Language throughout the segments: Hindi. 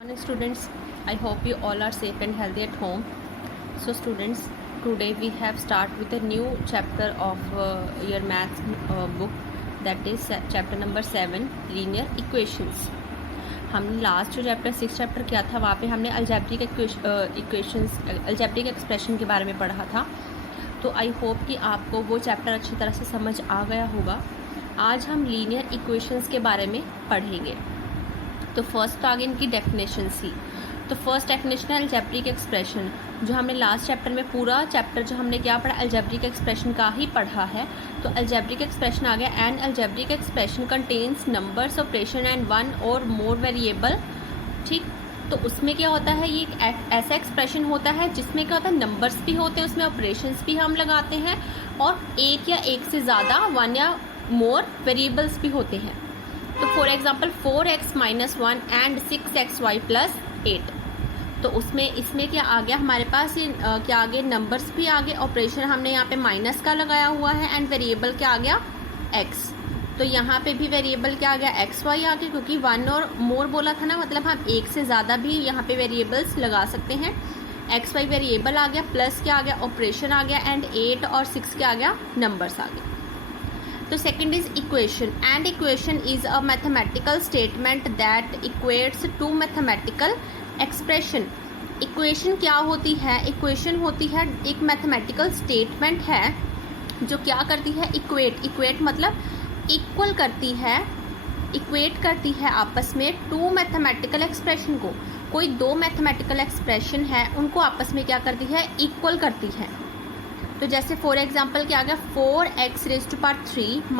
Morning students, I hope you all are safe and healthy at home. So students, today we have start with a new chapter of your maths book, that is chapter number 7, linear equations. हमने लास्ट जो चैप्टर 6 चैप्टर किया था वहाँ पे हमने अलजेब्रिक इक्वेशंस अलजेब्रिक एक्सप्रेशन के बारे में पढ़ा था. तो आई होप कि आपको वो चैप्टर अच्छी तरह से समझ आ गया होगा. आज हम लीनियर इक्वेशंस के बारे में पढ़ेंगे. तो फर्स्ट आगे इनकी डेफिनेशन थी. तो फर्स्ट डेफिनेशन है अलजेब्रिक एक्सप्रेशन. जो हमने लास्ट चैप्टर में पूरा चैप्टर जो हमने क्या पढ़ा, अलजेब्रिक एक्सप्रेशन का ही पढ़ा है. तो अलजेब्रिक एक्सप्रेशन आ गया, N algebraic expression contains numbers operation and one और मोर वेरिएबल. ठीक, तो उसमें क्या होता है, ये एक ऐसा एक्सप्रेशन होता है जिसमें क्या होता है, नंबर्स भी होते हैं, उसमें ऑपरेशंस भी हम लगाते हैं, और एक या एक से ज़्यादा वन या मोर वेरिएबल्स भी होते हैं. तो for example 4x - 1 and 6xy + 8. तो इसमें क्या आ गया हमारे पास, क्या आ गए, नंबर्स भी आ गए, ऑपरेशन हमने यहाँ पे माइनस का लगाया हुआ है, एंड वेरिएबल क्या आ गया, x. तो यहाँ पे भी वेरिएबल क्या आ गया, xy आ गया, क्योंकि वन और मोर बोला था ना, मतलब हम एक से ज़्यादा भी यहाँ पे वेरिएबल्स लगा सकते हैं. xy वेरिएबल आ गया, प्लस क्या आ गया, ऑपरेशन आ गया, एंड 8 और 6 क्या आ गया, नंबर्स आ गए. तो second is equation. And equation is a mathematical statement that equates to mathematical expression. Equation क्या होती है, इक्वेशन होती है एक मैथमेटिकल स्टेटमेंट है जो क्या करती है, इक्वेट मतलब इक्वल करती है, इक्वेट करती है आपस में टू मैथमेटिकल एक्सप्रेशन को. कोई दो मैथमेटिकल एक्सप्रेशन है उनको आपस में क्या करती है, इक्वल करती है. तो जैसे फॉर एग्जाम्पल क्या आ गया, 4x⁻³ -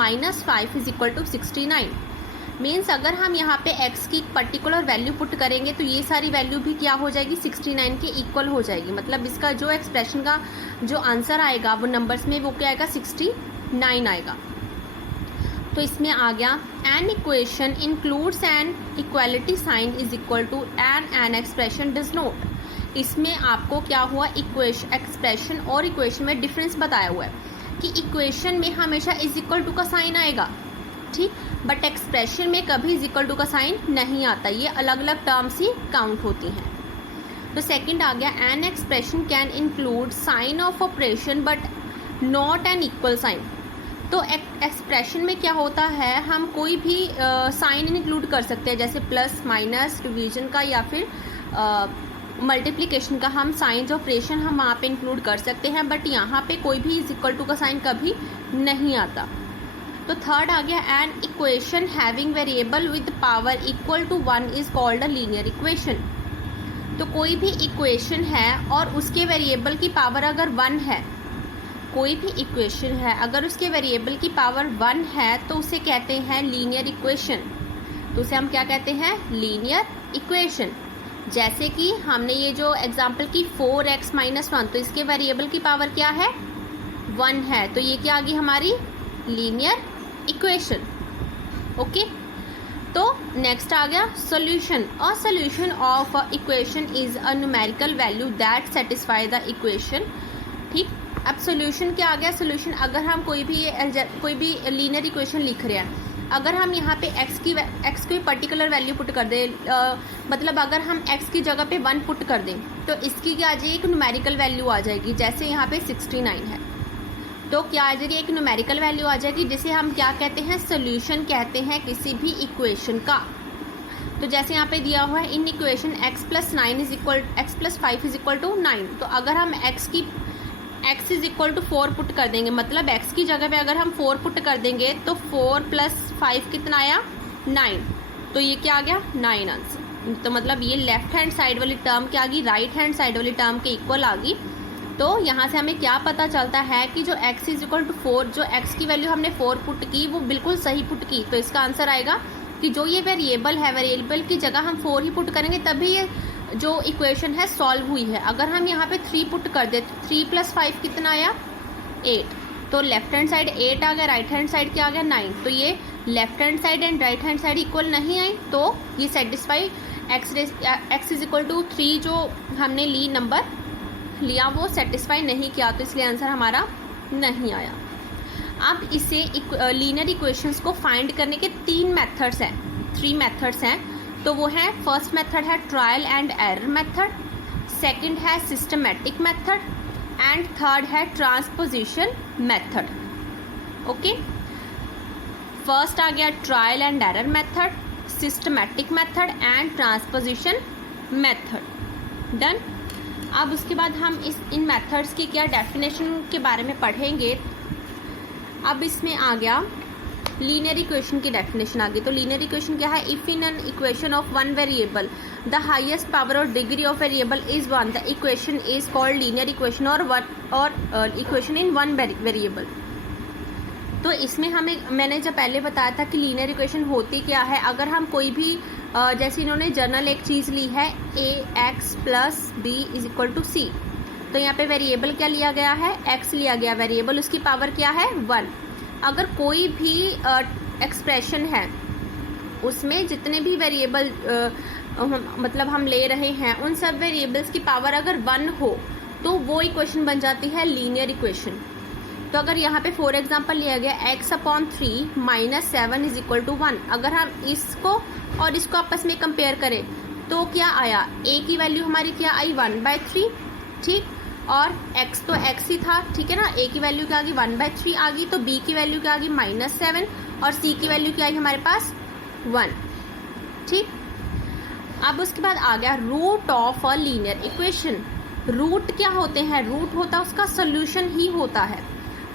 5 = 69. मीन्स अगर हम यहाँ पे x की पर्टिकुलर वैल्यू पुट करेंगे तो ये सारी वैल्यू भी क्या हो जाएगी, 69 के इक्वल हो जाएगी. मतलब इसका जो एक्सप्रेशन का जो आंसर आएगा वो नंबर्स में वो क्या आएगा, 69 आएगा. तो इसमें आ गया, an equation includes an equality sign is equal to an expression does not. इसमें आपको क्या हुआ, इक्वेशन एक्सप्रेशन और इक्वेशन में डिफरेंस बताया हुआ है कि इक्वेशन में हमेशा इज इक्वल टू का साइन आएगा, ठीक, बट एक्सप्रेशन में कभी इज इक्वल टू का साइन नहीं आता. ये अलग अलग टर्म्स ही काउंट होती हैं. तो सेकंड आ गया, an expression can include sign of operation but not an equal sign. तो एक्सप्रेशन में क्या होता है, हम कोई भी साइन इंक्लूड कर सकते हैं, जैसे प्लस माइनस डिवीजन का या फिर मल्टीप्लिकेशन का हम साइंस ऑपरेशन हम वहाँ पे इंक्लूड कर सकते हैं, बट यहाँ पे कोई भी इज इक्वल टू का साइन कभी नहीं आता. तो थर्ड आ गया, an equation having variable with power equal to 1 is called a linear equation. तो कोई भी इक्वेशन है और उसके वेरिएबल की पावर अगर 1 है, कोई भी इक्वेशन है अगर उसके वेरिएबल की पावर 1 है तो उसे कहते हैं लीनियर इक्वेशन. तो उसे हम क्या कहते हैं, लीनियर इक्वेशन. जैसे कि हमने ये जो एग्जाम्पल की 4x - 1, तो इसके वेरिएबल की पावर क्या है, 1 है, तो ये क्या आ गई हमारी लीनियर इक्वेशन. ओके, तो नेक्स्ट आ गया solution. A solution of a equation is a numerical value that satisfy the equation. ठीक, अब सॉल्यूशन क्या आ गया, सॉल्यूशन अगर हम कोई भी लीनियर इक्वेशन लिख रहे हैं, अगर हम यहाँ पे x की पर्टिकुलर वैल्यू पुट कर दें, मतलब अगर हम x की जगह पे 1 पुट कर दें तो इसकी क्या आ जाएगी, एक न्यूमेरिकल वैल्यू आ जाएगी. जैसे यहाँ पे 69 है तो क्या आ जाएगी, एक न्यूमेरिकल वैल्यू आ जाएगी, जिसे हम क्या कहते हैं, सोल्यूशन कहते हैं किसी भी इक्वेशन का. तो जैसे यहाँ पे दिया हुआ है, इन इक्वेशन x + 5 = 9. तो अगर हम x = 4 पुट कर देंगे, मतलब x की जगह पे अगर हम 4 पुट कर देंगे तो 4 + 5 कितना आया, 9. तो ये क्या आ गया, 9 आंसर. तो मतलब ये लेफ्ट हैंड साइड वाली टर्म क्या आ गई, राइट हैंड साइड वाली टर्म के इक्वल आ गई. तो यहाँ से हमें क्या पता चलता है कि जो x = 4, जो x की वैल्यू हमने 4 पुट की वो बिल्कुल सही पुट की. तो इसका आंसर आएगा कि जो ये वेरिएबल है, वेरिएबल की जगह हम 4 ही पुट करेंगे तभी ये जो इक्वेशन है सॉल्व हुई है. अगर हम यहाँ पे 3 पुट कर दे, 3 + 5 कितना आया, 8. तो लेफ्ट हैंड साइड 8 आ गया, राइट हैंड साइड क्या आ गया, 9. तो ये left hand side and right hand side equal नहीं आई, तो ये सेटिस्फाई x = 3 जो हमने नंबर लिया वो सेटिस्फाई नहीं किया, तो इसलिए आंसर हमारा नहीं आया. अब इसे लीनियर इक्वेशंस को फाइंड करने के 3 मेथड्स हैं. तो वो है, फर्स्ट मेथड है trial and error method, second है सिस्टमेटिक मेथड एंड थर्ड है ट्रांसपोजिशन मेथड। ओके, फर्स्ट आ गया trial and error method, systematic method and transposition method. Done. अब उसके बाद हम इन मेथड्स की क्या डेफिनेशन के बारे में पढ़ेंगे। अब इसमें आ गया लीनियर इक्वेशन की डेफिनेशन आ गई। तो लीनियर इक्वेशन क्या है? If in an equation of one variable the highest power और degree of variable is 1 the equation is called linear equation और इक्वेशन इन वन वेरिएबल। तो इसमें मैंने जब पहले बताया था कि लीनियर इक्वेशन होती क्या है। अगर हम कोई भी जैसे इन्होंने जनरल एक चीज़ ली है ax plus B is equal to C, तो यहाँ पे वेरिएबल क्या लिया गया है? x लिया गया वेरिएबल, उसकी पावर क्या है? 1। अगर कोई भी एक्सप्रेशन है उसमें जितने भी वेरिएबल मतलब हम ले रहे हैं उन सब वेरिएबल्स की पावर अगर 1 हो तो वो इक्वेशन बन जाती है लीनियर इक्वेशन। तो अगर यहाँ पे फॉर एग्जांपल लिया गया x/3 minus 7 is equal to 1, अगर हम इसको और इसको आपस में कंपेयर करें तो क्या आया? a की वैल्यू हमारी क्या आई? 1/3, ठीक, और x तो x ही था, ठीक है ना। a की वैल्यू क्या आ गई? 1/3 आ गई। तो b की वैल्यू क्या आ गई? -7, और c की वैल्यू क्या आई हमारे पास? 1, ठीक। अब उसके बाद आ गया root of a linear equation. Root क्या होते हैं? रूट होता है उसका सोल्यूशन ही होता है।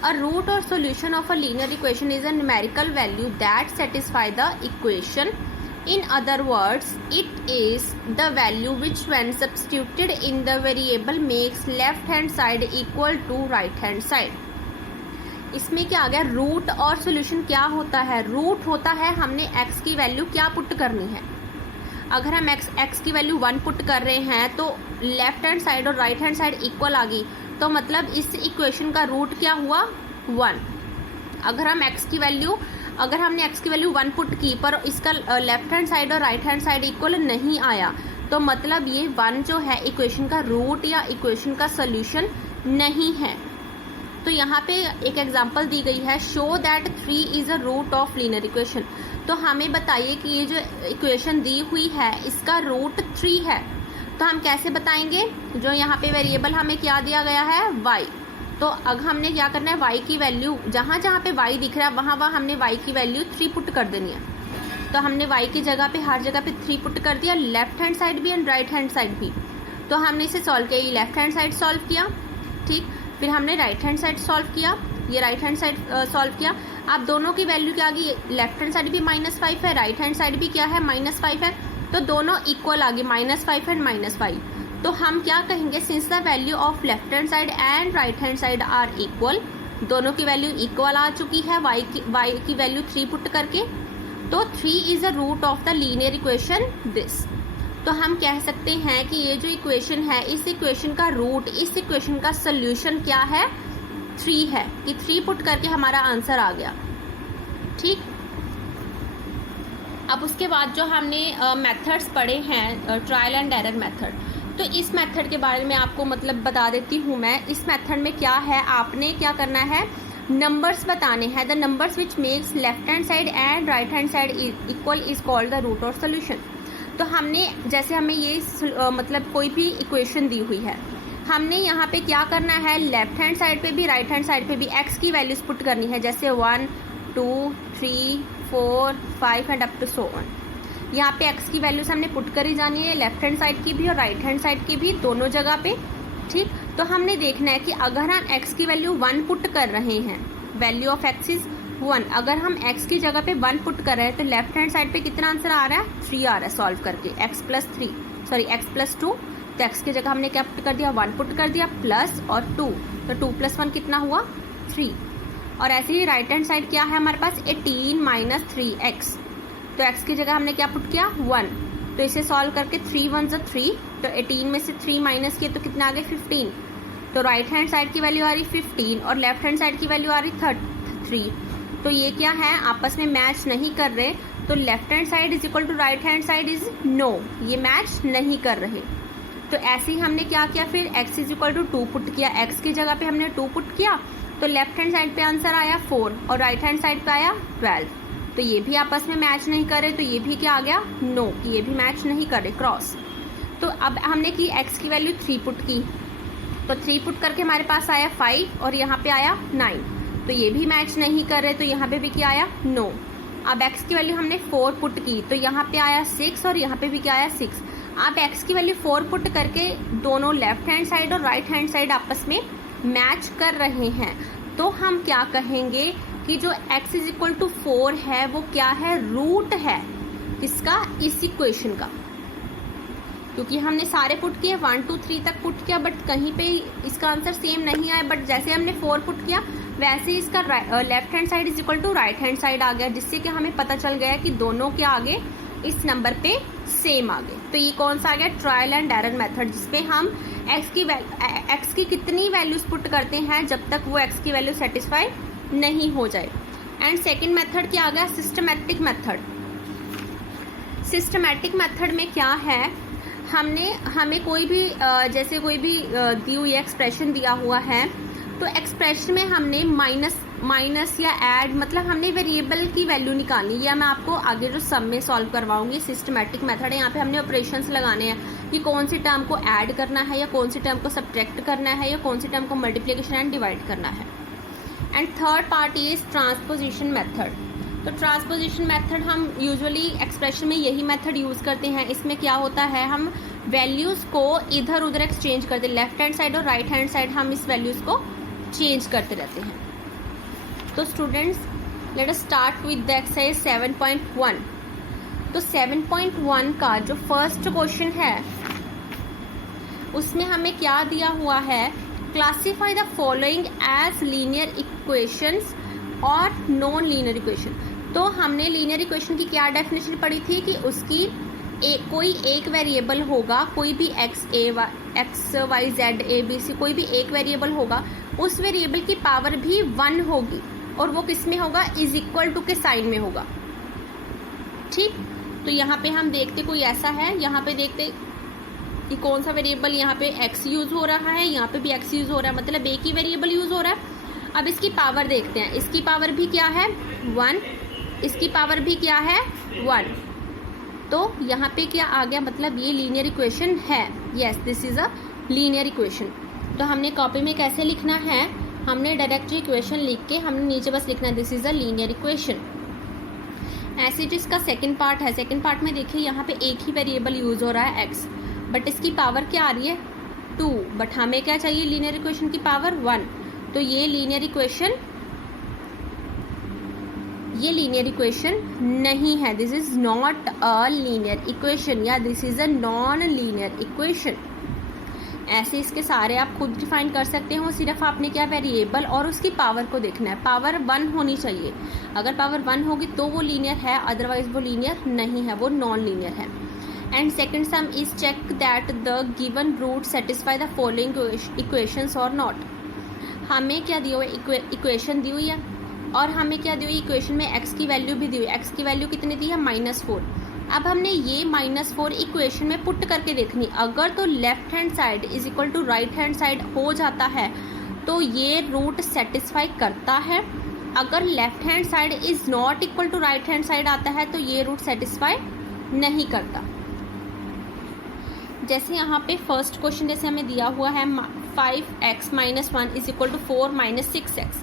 अ रूट और solution of a linear equation is a numerical value that satisfy the equation. In other words, it is the value which when substituted in the variable makes left hand side equal to right hand side. इसमें क्या आ गया? रूट और सोल्यूशन क्या होता है? रूट होता है हमने x की वैल्यू क्या पुट करनी है। अगर हम x की वैल्यू 1 पुट कर रहे हैं तो लेफ्ट हैंड साइड और राइट हैंड साइड इक्वल आ गई, तो मतलब इस इक्वेशन का रूट क्या हुआ? 1। अगर हमने x की वैल्यू 1 पुट की पर इसका लेफ्ट हैंड साइड और राइट हैंड साइड इक्वल नहीं आया, तो मतलब ये 1 जो है इक्वेशन का रूट या इक्वेशन का सोल्यूशन नहीं है। तो यहाँ पे एक एग्जांपल दी गई है, show that 3 is a root of linear equation. तो हमें बताइए कि ये जो इक्वेशन दी हुई है इसका रूट 3 है। तो हम कैसे बताएंगे? जो यहाँ पे वेरिएबल हमें क्या दिया गया है? y। तो अब हमने क्या करना है? y की वैल्यू जहाँ जहाँ पे y दिख रहा है वहाँ हमने y की वैल्यू 3 पुट कर देनी है। तो हमने y की जगह पे हर जगह पे 3 पुट कर दिया, लेफ्ट हैंड साइड भी एंड राइट हैंड साइड भी। तो हमने इसे सॉल्व किया, ये लेफ्ट हैंड साइड सॉल्व किया, ठीक। फिर हमने राइट हैंड साइड सॉल्व किया, ये राइट हैंड साइड सॉल्व किया। अब दोनों की वैल्यू क्या आ गई? लेफ्ट हैंड साइड भी -5 है, राइट हैंड साइड भी क्या है? -5 है। तो दोनों इक्वल आ गए, -5 एंड -5। तो हम क्या कहेंगे? Since the value of left hand side and right hand side are equal, दोनों की वैल्यू इक्वल आ चुकी है y की वैल्यू 3 पुट करके, तो 3 is a root of the linear equation this. तो हम कह सकते हैं कि ये जो इक्वेशन है इस इक्वेशन का रूट, इस इक्वेशन का सोल्यूशन क्या है? 3 है, कि 3 पुट करके हमारा आंसर आ गया, ठीक। अब उसके बाद जो हमने मेथड्स पढ़े हैं, ट्रायल एंड एरर मेथड, तो इस मेथड के बारे में आपको मतलब बता देती हूँ मैं। इस मेथड में क्या है, आपने क्या करना है? नंबर्स बताने हैं। The numbers which makes left hand side and right hand side equal is called the root और सोल्यूशन। तो हमने जैसे हमें ये मतलब कोई भी इक्वेशन दी हुई है, हमने यहाँ पे क्या करना है? लेफ्ट हैंड साइड पे भी राइट हैंड साइड पे भी x की वैल्यूज पुट करनी है, जैसे 1, 2, 3, 4, 5 and up to so on. यहाँ पे x की वैल्यूज हमने पुट करी जानी है, लेफ्ट हैंड साइड की भी और राइट हैंड साइड की भी, दोनों जगह पे, ठीक। तो हमने देखना है कि अगर हम x की वैल्यू 1 पुट कर रहे हैं, वैल्यू ऑफ x इज 1, अगर हम x की जगह पे 1 पुट कर रहे हैं तो लेफ्ट हैंड साइड पे कितना आंसर आ रहा है? 3 आ रहा है सॉल्व करके, x + 2। तो x की जगह हमने क्या पुट कर दिया? 1 पुट कर दिया, प्लस और 2, तो 2 + 1 कितना हुआ? 3। और ऐसे ही राइट हैंड साइड क्या है हमारे पास? 18 - 3x। तो x की जगह हमने क्या पुट किया? 1। तो इसे सॉल्व करके 3 × 1 = 3, तो 18 में से 3 माइनस किए तो कितना आ गया? 15। तो राइट हैंड साइड की वैल्यू आ रही 15 और लेफ्ट हैंड साइड की वैल्यू आ रही 3। तो ये क्या है? आपस में मैच नहीं कर रहे, तो left hand side is equal to right hand side is no, ये मैच नहीं कर रहे। तो ऐसे ही हमने क्या किया? फिर x is equal to 2 put किया, x की जगह पे हमने 2 पुट किया, तो लेफ्ट हैंड साइड पे आंसर आया 4 और राइट हैंड साइड पे आया 12। तो ये भी आपस में मैच नहीं करे, तो ये भी क्या आ गया, नो, ये भी मैच नहीं करे, क्रॉस। तो अब हमने की x की वैल्यू 3 पुट की, तो 3 पुट करके हमारे पास आया 5 और यहाँ पे आया 9, तो ये भी मैच नहीं कर रहे, तो यहाँ पे भी क्या आया, नो। अब x की वैल्यू हमने 4 पुट की, तो यहाँ पे आया 6 और यहाँ पे भी क्या आया 6। अब x की वैल्यू 4 पुट करके दोनों लेफ्ट हैंड साइड और राइट हैंड साइड आपस में मैच कर रहे हैं, तो हम क्या कहेंगे कि जो x इज इक्वल टू 4 है वो क्या है, रूट है किसका, इस इक्वेशन का। क्योंकि हमने सारे पुट किए, 1 2 3 तक पुट किया, बट कहीं पे इसका आंसर सेम नहीं आया, बट जैसे हमने 4 पुट किया वैसे ही इसका left hand side is equal to right hand side आ गया, जिससे कि हमें पता चल गया कि दोनों के आगे इस नंबर पे सेम आ गए। तो ये कौन सा आ गया, ट्रायल एंड एरर मेथड, जिसपे हम x की कितनी वैल्यूज पुट करते हैं जब तक वो x की वैल्यू सेटिस्फाई नहीं हो जाए। एंड सेकेंड मेथड क्या आ गया, सिस्टमैटिक मेथड। सिस्टमैटिक मेथड में क्या है, हमें कोई भी जैसे कोई भी दी हुई एक्सप्रेशन दिया हुआ है, तो एक्सप्रेशन में हमने माइनस या ऐड, मतलब हमने वेरिएबल की वैल्यू निकालनी, या मैं आपको आगे जो सम में सॉल्व करवाऊंगी। सिस्टमैटिक मेथड है, यहाँ पे हमने ऑपरेशंस लगाने हैं कि कौन सी टर्म को ऐड करना है या कौन सी टर्म को सब्ट्रैक्ट करना है या कौन सी टर्म को मल्टीप्लिकेशन एंड डिवाइड करना है। And third part is transposition method. तो ट्रांसपोजिशन मेथड हम यूजुअली एक्सप्रेशन में यही मेथड यूज़ करते हैं। इसमें क्या होता है, हम वैल्यूज़ को इधर उधर एक्सचेंज करते हैं, लेफ्ट हैंड साइड और राइट हैंड साइड हम इस वैल्यूज़ को चेंज करते रहते हैं। तो students let us start with the exercise 7.1। तो 7.1 का जो फर्स्ट क्वेश्चन है उसमें हमें क्या दिया हुआ है, classify the following as linear equations और नॉन लीनियर इक्वेशन। तो हमने लीनियर इक्वेशन की क्या डेफिनेशन पढ़ी थी कि उसकी कोई एक वेरिएबल होगा, कोई भी x y z a b c कोई भी एक वेरिएबल होगा, उस वेरिएबल की पावर भी 1 होगी और वो किस में होगा, इज इक्वल टू के साइन में होगा। ठीक, तो यहाँ पे हम देखते कोई ऐसा है, यहाँ पे देखते कि कौन सा वेरिएबल, यहाँ पे x यूज हो रहा है, यहाँ पे भी x यूज हो रहा है, मतलब एक ही वेरिएबल यूज हो रहा है। अब इसकी पावर देखते हैं, इसकी पावर भी क्या है 1, इसकी पावर भी क्या है 1, तो यहाँ पे क्या आ गया, मतलब ये लीनियर इक्वेशन है। Yes, this is a linear equation. तो हमने कॉपी में कैसे लिखना है, हमने डायरेक्ट इक्वेशन लिख के हमने नीचे बस लिखना है this is a linear equation. ऐसे जो इसका सेकंड पार्ट है, सेकंड पार्ट में देखिए यहाँ पे एक ही वेरिएबल यूज हो रहा है x, बट इसकी पावर क्या आ रही है 2, बट हमें क्या चाहिए, लीनियर इक्वेशन की पावर 1। तो ये लीनियर इक्वेशन नहीं है, this is not a linear equation या this is a non linear equation. ऐसे इसके सारे आप खुद डिफाइन कर सकते हो, सिर्फ आपने क्या वेरिएबल और उसकी पावर को देखना है। पावर 1 होनी चाहिए, अगर पावर 1 होगी तो वो लीनियर है, अदरवाइज वो लीनियर नहीं है, वो नॉन लीनियर है। And second sum is check that the given root satisfy the following equations और नॉट। हमें क्या दी हुई इक्वेशन दी हुई है और हमें क्या दी हुई इक्वेशन में x की वैल्यू भी दी हुई है। x की वैल्यू कितनी दी है -4। अब हमने ये -4 इक्वेशन में पुट करके देखनी, अगर तो left hand side is equal to right hand side हो जाता है तो ये रूट सेटिस्फाई करता है, अगर left hand side is not equal to right hand side आता है तो ये रूट सेटिस्फाई नहीं करता। जैसे यहाँ पे फर्स्ट क्वेश्चन जैसे हमें दिया हुआ है 5x - 1 is equal to 4 - 6x,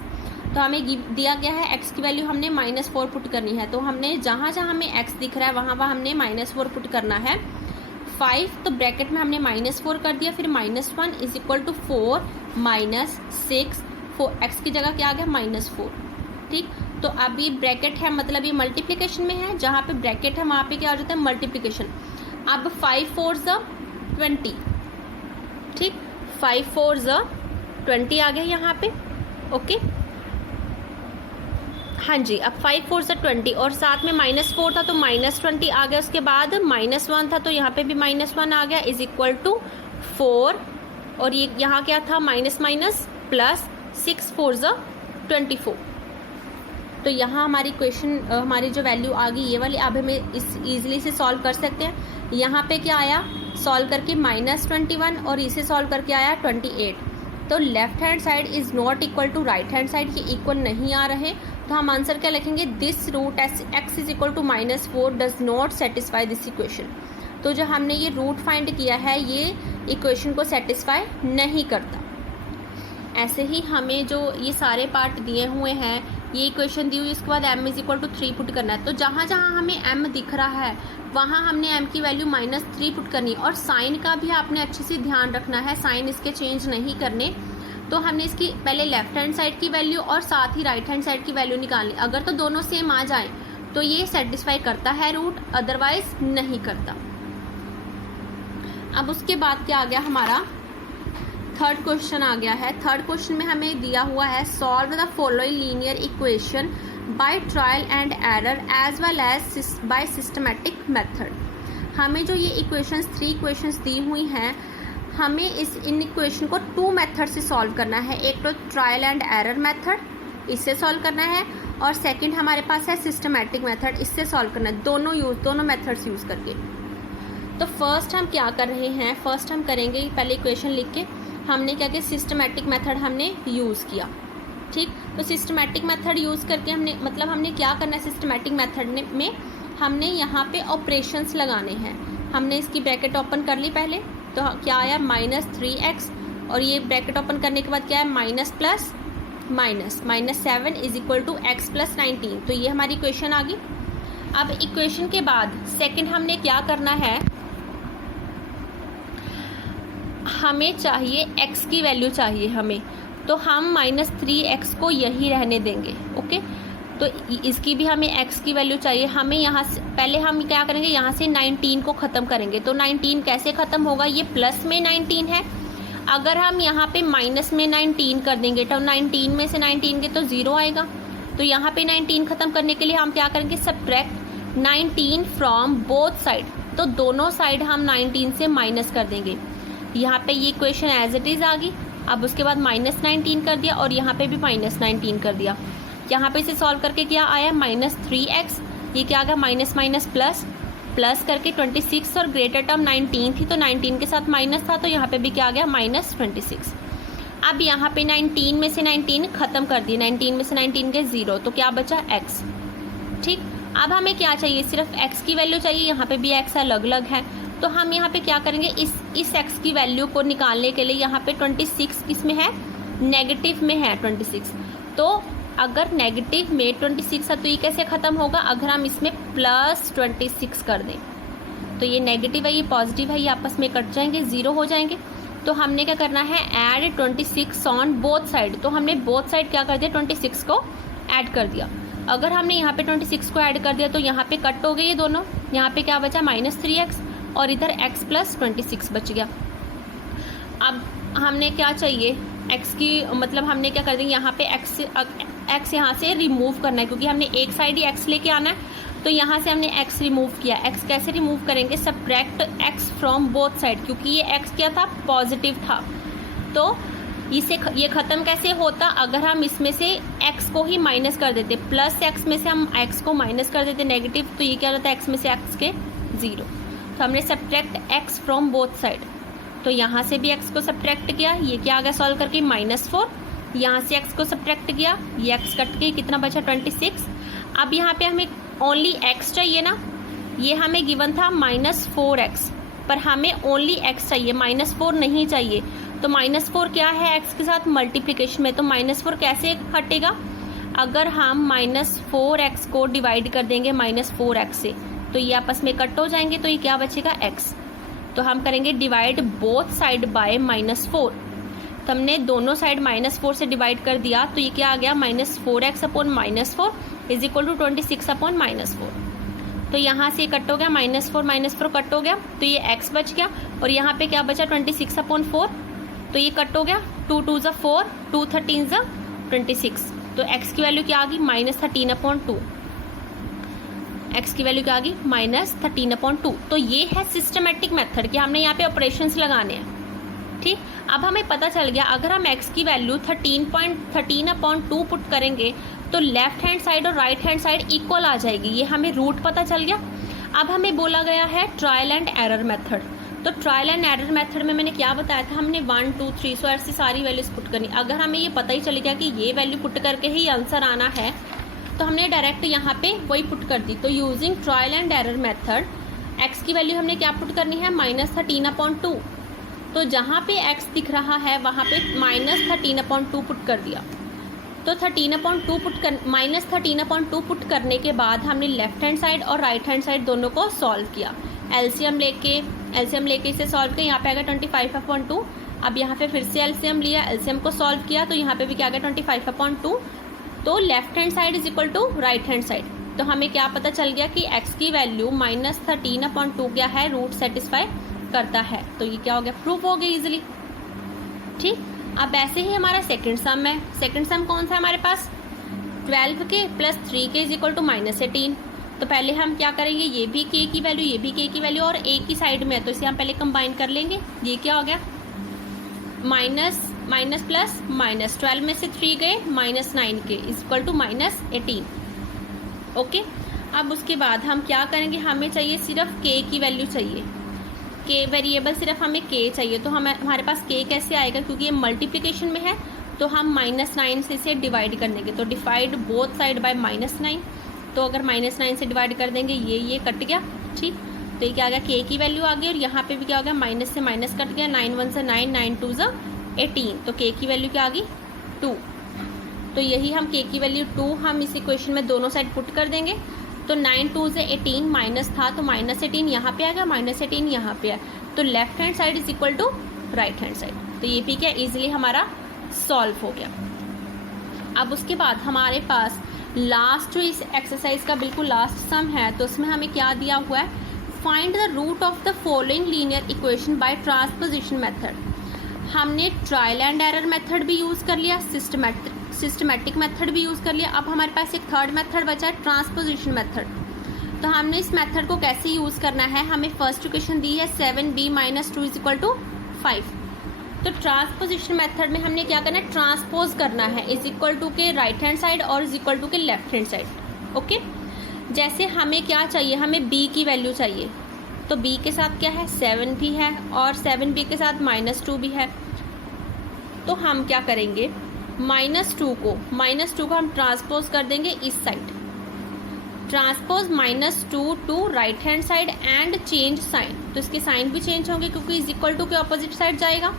तो हमें दिया गया है x की वैल्यू हमने -4 पुट करनी है। तो हमने जहाँ जहाँ हमें x दिख रहा है वहाँ हमने -4 पुट करना है। 5 तो ब्रैकेट में हमने -4 कर दिया, फिर -1 इज इक्वल टू 4 - 6, x की जगह क्या आ गया -4। ठीक, तो अब ये ब्रैकेट है, मतलब ये मल्टीप्लिकेशन में है, जहाँ पे ब्रैकेट है वहाँ पे क्या आ जाता है मल्टीप्लिकेशन। अब 5 4 20, ठीक, 5 4 20 आ गया यहाँ पे। ओके, हाँ जी, अब 5 4 20 और साथ में -4 था तो -20 आ गया, उसके बाद -1 था तो यहाँ पे भी -1 आ गया इज इक्वल टू 4, और ये यहाँ क्या था माइनस प्लस 6 4 24। तो यहाँ हमारी इक्वेशन हमारी जो वैल्यू आ गई ये वाली, अब हमें इस ईजिली से सॉल्व कर सकते हैं। यहाँ पे क्या आया, सॉल्व करके -21 और इसे सॉल्व करके आया 28। तो left hand side is not equal to right hand side, ये इक्वल नहीं आ रहे, तो हम आंसर क्या लिखेंगे, this root x is equal to -4 does not satisfy this equation. तो जो हमने ये रूट फाइंड किया है ये इक्वेशन को सेटिस्फाई नहीं करता। ऐसे ही हमें जो ये सारे पार्ट दिए हुए हैं, ये इक्वेशन दी हुई, इसके बाद m is equal to 3 put करना है। तो जहाँ जहाँ हमें m दिख रहा है वहाँ हमने m की वैल्यू -3 पुट करनी, और साइन का भी आपने अच्छे से ध्यान रखना है, साइन इसके चेंज नहीं करने। तो हमने इसकी पहले लेफ्ट हैंड साइड की वैल्यू और साथ ही राइट हैंड साइड की वैल्यू निकालनी। अगर तो दोनों सेम आ जाए तो ये सेटिस्फाई करता है रूट, अदरवाइज नहीं करता। अब उसके बाद क्या आ गया, हमारा थर्ड क्वेश्चन आ गया है। थर्ड क्वेश्चन में हमें दिया हुआ है, solve the following linear equation by trial and error as well as by systematic method. हमें जो ये इक्वेशंस 3 इक्वेशंस दी हुई हैं, हमें इन इक्वेशन को 2 मेथड से सॉल्व करना है। एक तो ट्रायल एंड एरर मेथड, इससे सॉल्व करना है, और सेकंड हमारे पास है सिस्टमैटिक मेथड, इससे सॉल्व करना है। दोनों मेथड्स यूज़ करके। तो फर्स्ट हम क्या कर रहे हैं, फर्स्ट हम करेंगे पहले इक्वेशन लिख के, हमने क्या किया, सिस्टमैटिक मेथड हमने यूज़ किया। ठीक, तो सिस्टमैटिक मेथड यूज़ करके हमने क्या करना है, सिस्टमैटिक मेथड में हमने यहाँ पे ऑपरेशंस लगाने हैं। हमने इसकी ब्रैकेट ओपन कर ली पहले, तो क्या आया -3x, और ये ब्रैकेट ओपन करने के बाद क्या है, minus plus minus -7 is equal to x plus 19। तो ये हमारी इक्वेशन आ गई। अब इक्वेशन के बाद सेकंड हमने क्या करना है, हमें चाहिए x की वैल्यू चाहिए हमें, तो हम -3x को यही रहने देंगे। ओके, तो इसकी भी हमें x की वैल्यू चाहिए। हमें यहाँ से पहले हम क्या करेंगे, यहाँ से 19 को ख़त्म करेंगे। तो 19 कैसे ख़त्म होगा, ये प्लस में 19 है, अगर हम यहाँ पे माइनस में 19 कर देंगे तो 19 में से 19 के तो 0 आएगा। तो यहाँ पे 19 ख़त्म करने के लिए हम क्या करेंगे, सब्ट्रैक्ट 19 फ्रॉम बोथ साइड। तो दोनों साइड हम 19 से माइनस कर देंगे। यहाँ पे ये इक्वेशन एज इट इज़ आ गई। अब उसके बाद -19 कर दिया, और यहाँ पे भी -19 कर दिया। यहाँ पे इसे सॉल्व करके क्या आया, -3x, ये क्या आ गया, माइनस माइनस प्लस, प्लस करके 26, और ग्रेटर टर्म 19 थी तो 19 के साथ माइनस था, तो यहाँ पे भी क्या आ गया, -26। अब यहाँ पे 19 में से 19 ख़त्म कर दिए, 19 में से 19 के 0, तो क्या बचा x। ठीक, अब हमें क्या चाहिए, सिर्फ x की वैल्यू चाहिए। यहाँ पे भी x अलग अलग है, तो हम यहाँ पे क्या करेंगे, इस x की वैल्यू को निकालने के लिए यहाँ पे 26 किस में है, नेगेटिव में है 26। तो अगर नेगेटिव में 26 है तो ये कैसे ख़त्म होगा, अगर हम इसमें +26 कर दें। तो ये नेगेटिव है, ये पॉजिटिव है, ये आपस में कट जाएंगे, 0 हो जाएंगे। तो हमने क्या करना है, ऐड 26 ऑन बोथ साइड। तो हमने बोथ साइड क्या कर दिया, 26 को ऐड कर दिया। अगर हमने यहाँ पे 26 को ऐड कर दिया तो यहाँ पे कट हो गए ये दोनों, यहाँ पे क्या बचा, -3x, और इधर x प्लस 26 बच गया। अब हमने क्या चाहिए, x की हमने क्या कर देंगे, यहाँ पे x यहाँ से रिमूव करना है, क्योंकि हमने एक साइड ही x लेके आना है। तो यहाँ से हमने x रिमूव किया। x कैसे रिमूव करेंगे, subtract x from both side, क्योंकि ये x क्या था, पॉजिटिव था। तो ये ख़त्म कैसे होता, अगर हम इसमें से x को ही माइनस कर देते, प्लस x में से हम x को माइनस कर देते नेगेटिव, तो ये क्या होता, x में से x के 0। तो हमने subtract x from both side, तो यहाँ से भी x को सब्ट्रैक्ट किया, ये क्या आ गया सॉल्व करके, -4। यहाँ से x को सब्ट्रैक्ट किया, ये x कट के कितना बचा, 26। अब यहाँ पे हमें ओनली x चाहिए ना, ये हमें गिवन था -4x, पर हमें ओनली x चाहिए, -4 नहीं चाहिए। तो -4 क्या है, x के साथ मल्टीप्लिकेशन में, तो -4 कैसे हटेगा, अगर हम -4x को डिवाइड कर देंगे -4x से, तो ये आपस में कट हो जाएंगे, तो ये क्या बचेगा, x। तो हम करेंगे डिवाइड बोथ साइड बाय -4। तो हमने दोनों साइड -4 से डिवाइड कर दिया, तो ये क्या आ गया, -4x upon -4 is equal to 26 upon -4। तो यहाँ से कट हो गया, -4 कट हो गया, तो ये x बच गया, और यहाँ पे क्या बचा, 26 अपॉन 4, तो ये कट हो गया, 2 2 ज़ा 4, 2 13 ज़ा 26। तो x की वैल्यू क्या आ गई, -13/2। x की वैल्यू क्या आ गई, -13/2। तो ये है सिस्टमेटिक मेथड कि हमने यहाँ पे ऑपरेशंस लगाने हैं। ठीक, अब हमें पता चल गया, अगर हम x की वैल्यू 13/2 पुट करेंगे तो लेफ्ट हैंड साइड और राइट हैंड साइड इक्वल आ जाएगी। ये हमें रूट पता चल गया। अब हमें बोला गया है ट्रायल एंड एरर मेथड। तो ट्रायल एंड एरर मेथड में मैंने क्या बताया था, हमने 1 2 3 ऐसे सारी वैल्यूज पुट करनी। अगर हमें ये पता ही चल गया कि ये वैल्यू पुट करके ही आंसर आना है, तो हमने डायरेक्ट यहाँ पे वही पुट कर दी। तो using trial and error method x की वैल्यू हमने क्या पुट करनी है, -13/2। तो जहाँ पे x दिख रहा है वहाँ पे -13/2 पुट कर दिया। तो -13/2 पुट करने के बाद हमने लेफ्ट हैंड साइड और राइट हैंड साइड दोनों को सॉल्व किया। एलसीएम लेके इसे सॉल्व किया, यहाँ पे आ गया 25/2। अब यहाँ पे फिर से एलसीएम लिया, एलसीएम को सॉल्व किया, तो यहाँ पे भी क्या आ गया 25/2। तो left hand side is equal to right hand side. तो हमें क्या पता चल गया कि x की वैल्यू -13/2 क्या है, रूट सेटिस्फाई करता है। तो ये क्या हो गया, प्रूफ हो गया इजिली। ठीक, अब ऐसे ही हमारा सेकंड सम है। सेकंड सम कौन सा है हमारे पास, 12 के प्लस 3 के इज इक्वल टू -18। तो पहले हम क्या करेंगे, ये भी k की वैल्यू, ये भी k की वैल्यू और a की साइड में है, तो इसे हम पहले कंबाइन कर लेंगे। ये क्या हो गया, माइनस प्लस माइनस, 12 में से 3 गए, -9 के इज इक्वल टू -18। ओके, अब उसके बाद हम क्या करेंगे, हमें चाहिए सिर्फ k की वैल्यू चाहिए, k वेरिएबल सिर्फ हमें k चाहिए। तो हमारे पास k कैसे आएगा, क्योंकि ये मल्टीप्लिकेशन में है तो हम -9 से इसे डिवाइड कर देंगे। तो डिवाइड बोथ साइड बाय -9। तो अगर -9 से डिवाइड कर देंगे, ये कट गया। ठीक, तो ये क्या आ गया, k की वैल्यू आ गई, और यहाँ पे भी क्या हो गया, माइनस से माइनस कट गया, 9 1 से 9, 9 2 से 18। तो k की वैल्यू क्या आ गई, 2। तो यही हम k की वैल्यू 2 हम इस इक्वेशन में दोनों साइड पुट कर देंगे। तो 9 2 से 18 माइनस था, तो -18 यहाँ पे आ गया, -18 यहाँ पे है। तो left hand side is equal to right hand side. तो ये भी क्या इजीली हमारा सॉल्व हो गया। अब उसके बाद हमारे पास लास्ट जो इस एक्सरसाइज का बिल्कुल लास्ट सम है, तो उसमें हमें क्या दिया हुआ है, find the root of the following linear equation by transposition method. हमने ट्रायल एंड एरर मेथड भी यूज़ कर लिया, सिस्टमैटिक मेथड भी यूज़ कर लिया। अब हमारे पास एक थर्ड मेथड बचा है, ट्रांसपोजिशन मेथड। तो हमने इस मेथड को कैसे यूज़ करना है, हमें फर्स्ट इक्वेशन दी है 7b - 2 इज इक्वल टू 5। तो ट्रांसपोजिशन मेथड में हमने क्या करना है, ट्रांसपोज करना है, इज इक्वल टू के राइट हैंड साइड और इज इक्वल टू के लेफ्ट हैंड साइड। ओके, जैसे हमें क्या चाहिए, हमें b की वैल्यू चाहिए। तो b के साथ क्या है, 7 भी है, और 7b के साथ -2 भी है। तो हम क्या करेंगे, -2 को हम ट्रांसपोज कर देंगे इस side. Transpose -2 to right hand side and change sign. तो इसके साइन भी चेंज होंगे क्योंकि इज इक्वल टू के ऑपोजिट साइड जाएगा।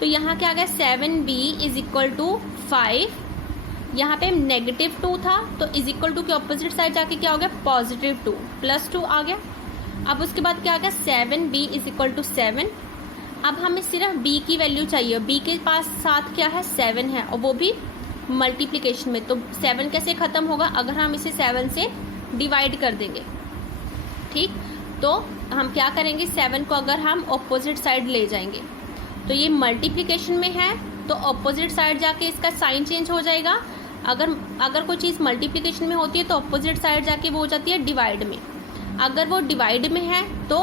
तो यहाँ क्या आ गया, 7b इज इक्वल टू 5। यहाँ पे -2 था, तो इज इक्वल टू के ऑपोजिट साइड जाके क्या हो गया, +2 +2 आ गया। अब उसके बाद क्या आ गया, 7b इज इक्वल टू 7। अब हमें सिर्फ b की वैल्यू चाहिए। b के पास साथ क्या है, 7 है, और वो भी मल्टीप्लिकेशन में। तो 7 कैसे ख़त्म होगा, अगर हम इसे 7 से डिवाइड कर देंगे। ठीक, तो हम क्या करेंगे, 7 को अगर हम ऑपोजिट साइड ले जाएंगे, तो ये मल्टीप्लिकेशन में है, तो ऑपोजिट साइड जाके इसका साइन चेंज हो जाएगा। अगर कोई चीज़ मल्टीप्लिकेशन में होती है तो ऑपोजिट साइड जाके वो हो जाती है डिवाइड में। अगर वो डिवाइड में है तो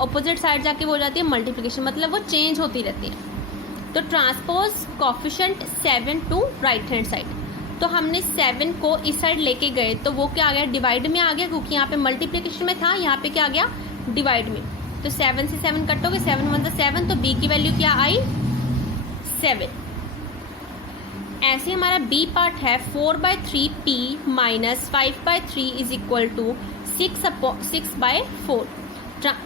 ऑपोजिट साइड जाके वो हो जाती है मल्टीप्लिकेशन, मतलब वो चेंज होती रहती है। तो transpose coefficient 7 to right hand side. तो हमने 7 को इस साइड लेके गए, तो वो क्या आ गया, डिवाइड में आ गया, क्योंकि यहाँ पे मल्टीप्लिकेशन में था, यहाँ पे क्या आ गया, डिवाइड में। तो 7 से 7 कटोगे, 7 1 7, तो b की वैल्यू क्या आई, 7। ऐसे हमारा b पार्ट है 4/3p - 5/3 इज इक्वल टू 6/4।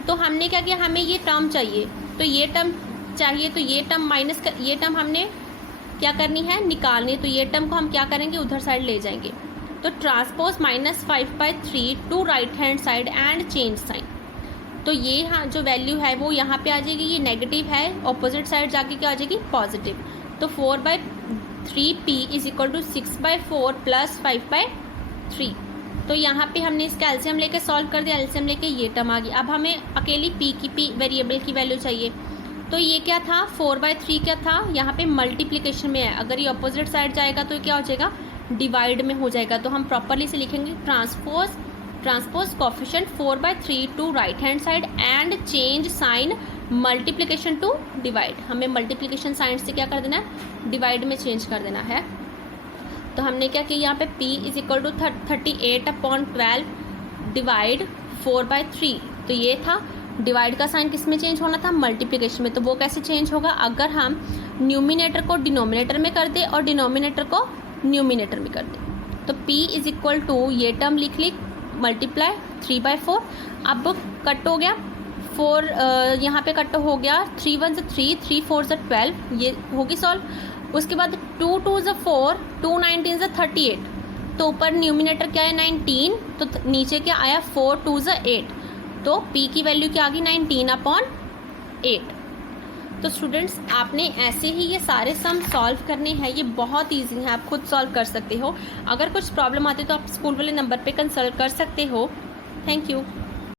तो हमने क्या किया, हमें ये टर्म चाहिए, तो ये टर्म चाहिए, तो ये टर्म माइनस कर, ये टर्म हमने क्या करनी है, निकालनी है। तो ये टर्म को हम क्या करेंगे, उधर साइड ले जाएंगे। तो transpose -5/3 to right hand side and change sign. तो ये हाँ जो वैल्यू है वो यहाँ पे आ जाएगी, ये नेगेटिव है, ऑपोजिट साइड जाके क्या आ जाएगी, पॉजिटिव। तो 4/3p इज इक्वल टू 6/4 + 5/3। तो यहाँ पे हमने इसका एलसीएम लेके सॉल्व कर दिया, एलसीएम लेके ये टर्म आ गई। अब हमें अकेली p वेरिएबल की वैल्यू चाहिए। तो ये क्या था, 4/3 क्या था, यहाँ पे मल्टीप्लिकेशन में है, अगर ये ऑपोजिट साइड जाएगा तो क्या हो जाएगा, डिवाइड में हो जाएगा। तो हम प्रॉपरली से लिखेंगे, transpose coefficient 4/3 to right hand side and change sign multiplication to divide. हमें मल्टीप्लिकेशन साइन से क्या कर देना है, डिवाइड में चेंज कर देना है। तो हमने क्या किया, यहाँ पे p is equal to 38/12 divide 4/3। तो ये था, डिवाइड का साइन किस में चेंज होना था, मल्टीप्लिकेशन में। तो वो कैसे चेंज होगा, अगर हम न्यूमिनेटर को डिनोमिनेटर में कर दे और डिनोमिनेटर को न्यूमिनेटर में कर दे। तो p इज इक्वल टू ये टर्म लिख ली मल्टीप्लाई 3/4। अब कट हो गया 4, यहाँ पे कट हो गया 3 1 3, 3 4 12, ये होगी सॉल्व। उसके बाद 2 2 4, 2 19 38, तो ऊपर न्यूमिनेटर क्या है 19, तो नीचे क्या आया 4 2 8, तो p की वैल्यू क्या आ गई 19/8। तो स्टूडेंट्स आपने ऐसे ही ये सारे सम सॉल्व करने हैं, ये बहुत इजी है, आप खुद सॉल्व कर सकते हो। अगर कुछ प्रॉब्लम आती है तो आप स्कूल वाले नंबर पे कंसल्ट कर सकते हो। Thank you.